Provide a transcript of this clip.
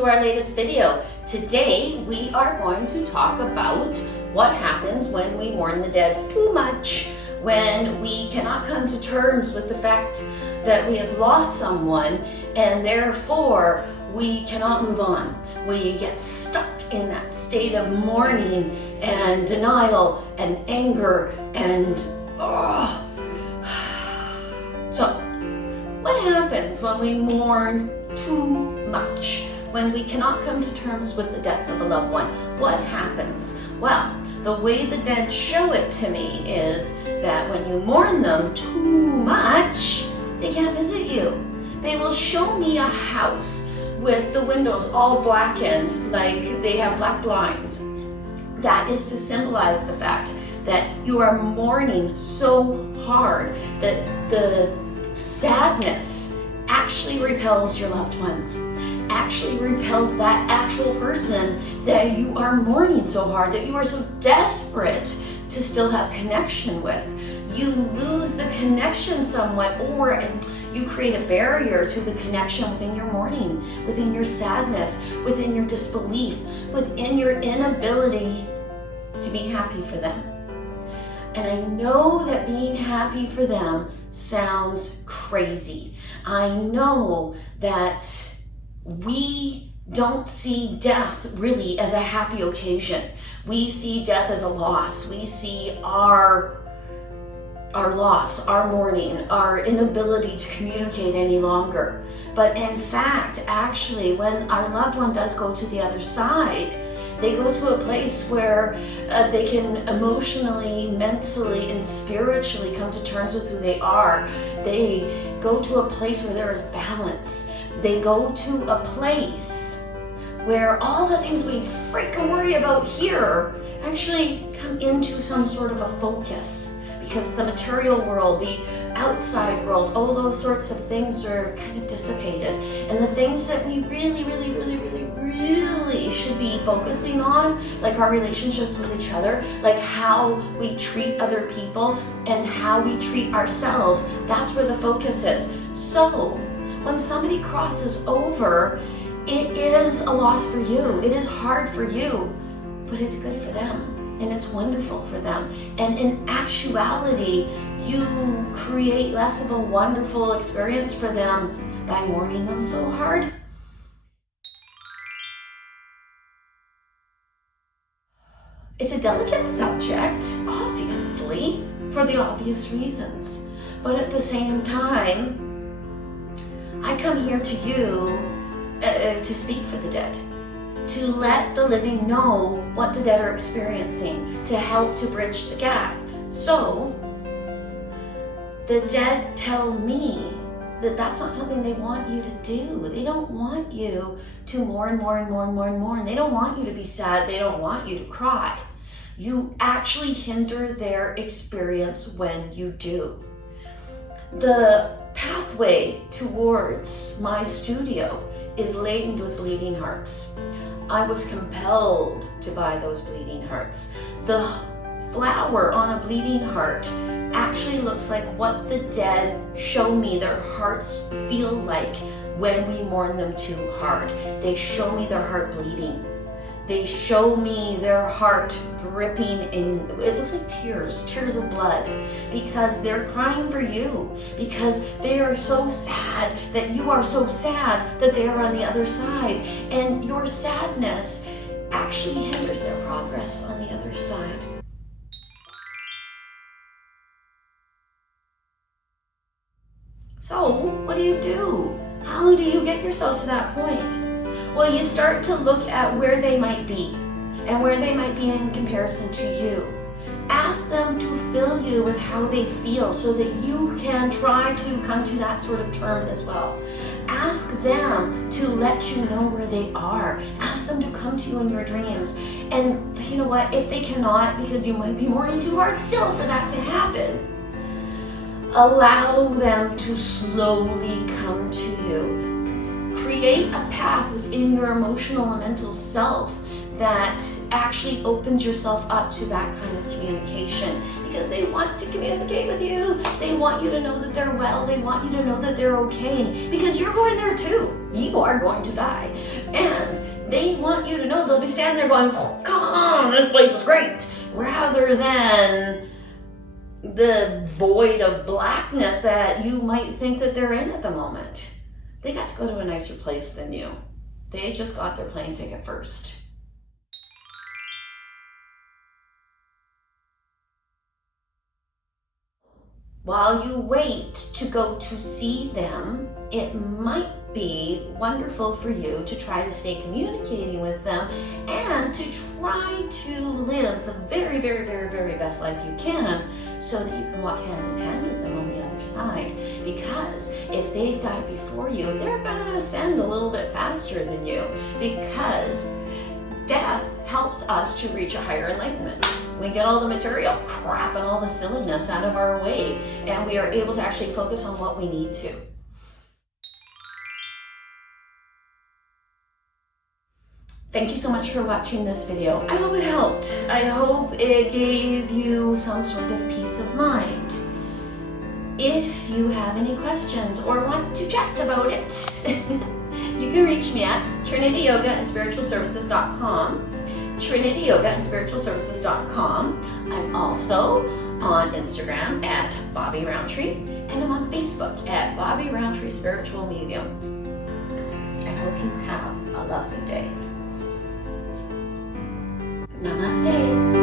to our latest video. Today we are going to talk about what happens when we mourn the dead too much, when we cannot come to terms with the fact that we have lost someone and therefore we cannot move on. We get stuck in that state of mourning and denial and anger and So what happens when we mourn too much? When we cannot come to terms with the death of a loved one, what happens? Well, the way the dead show it to me is that when you mourn them too much, they can't visit you. They will show me a house with the windows all blackened, like they have black blinds. That is to symbolize the fact that you are mourning so hard that the sadness actually repels your loved ones, actually repels that actual person that you are mourning so hard, that you are so desperate to still have connection with. You lose the connection somewhat, or you create a barrier to the connection within your mourning, within your sadness, within your disbelief, within your inability to be happy for them. And I know that being happy for them sounds crazy. I know that we don't see death really as a happy occasion. We see death as a loss. We see our loss, our mourning, our inability to communicate any longer. But in fact, actually, when our loved one does go to the other side, they go to a place where they can emotionally, mentally, and spiritually come to terms with who they are. They go to a place where there is balance. They go to a place where all the things we freaking worry about here actually come into some sort of a focus. Because the material world, the outside world, all those sorts of things are kind of dissipated. And the things that we really should be focusing on, like our relationships with each other, like how we treat other people and how we treat ourselves, that's where the focus is. So when somebody crosses over, it is a loss for you. It is hard for you, but it's good for them. And it's wonderful for them. And in actuality, you create less of a wonderful experience for them by mourning them so hard. It's a delicate subject, obviously, for the obvious reasons. But at the same time, I come here to you to speak for the dead, to let the living know what the dead are experiencing, to help to bridge the gap. So, the dead tell me that that's not something they want you to do. They don't want you to mourn. They don't want you to be sad. They don't want you to cry. You actually hinder their experience when you do. The pathway towards my studio is laden with bleeding hearts. I was compelled to buy those bleeding hearts. The flower on a bleeding heart actually looks like what the dead show me their hearts feel like when we mourn them too hard. They show me their heart bleeding. They show me their heart dripping in, it looks like tears of blood, because they're crying for you, because they are so sad that you are so sad that they are on the other side. And your sadness actually hinders their progress on the other side. So, what do? How do you get yourself to that point? Well, you start to look at where they might be and where they might be in comparison to you. Ask them to fill you with how they feel so that you can try to come to that sort of term as well. Ask them to let you know where they are. Ask them to come to you in your dreams. And you know what? If they cannot, because you might be mourning too hard still for that to happen, allow them to slowly come to you. Create a path within your emotional and mental self that actually opens yourself up to that kind of communication, because they want to communicate with you. They want you to know that they're well. They want you to know that they're okay, because you're going there too. You are going to die. And they want you to know, they'll be standing there going, oh, come on, this place is great. Rather than the void of blackness that you might think that they're in at the moment. They got to go to a nicer place than you. They just got their plane ticket first. While you wait to go to see them, it might be wonderful for you to try to stay communicating with them and to try to live the very, very, very, very best life you can so that you can walk hand in hand with them on the other side. Because if they've died before you, they're going to ascend a little bit faster than you, because death helps us to reach a higher enlightenment. We get all the material crap and all the silliness out of our way, and we are able to actually focus on what we need to. Thank you so much for watching this video. I hope it helped. I hope it gave you some sort of peace of mind. If you have any questions or want to chat about it, you can reach me at trinityyogaandspiritualservices.com. trinityyogaandspiritualservices.com. I'm also on Instagram at Bobbi Rowntree, and I'm on Facebook at Bobbi Rowntree Spiritual Medium. I hope you have a lovely day. Namaste.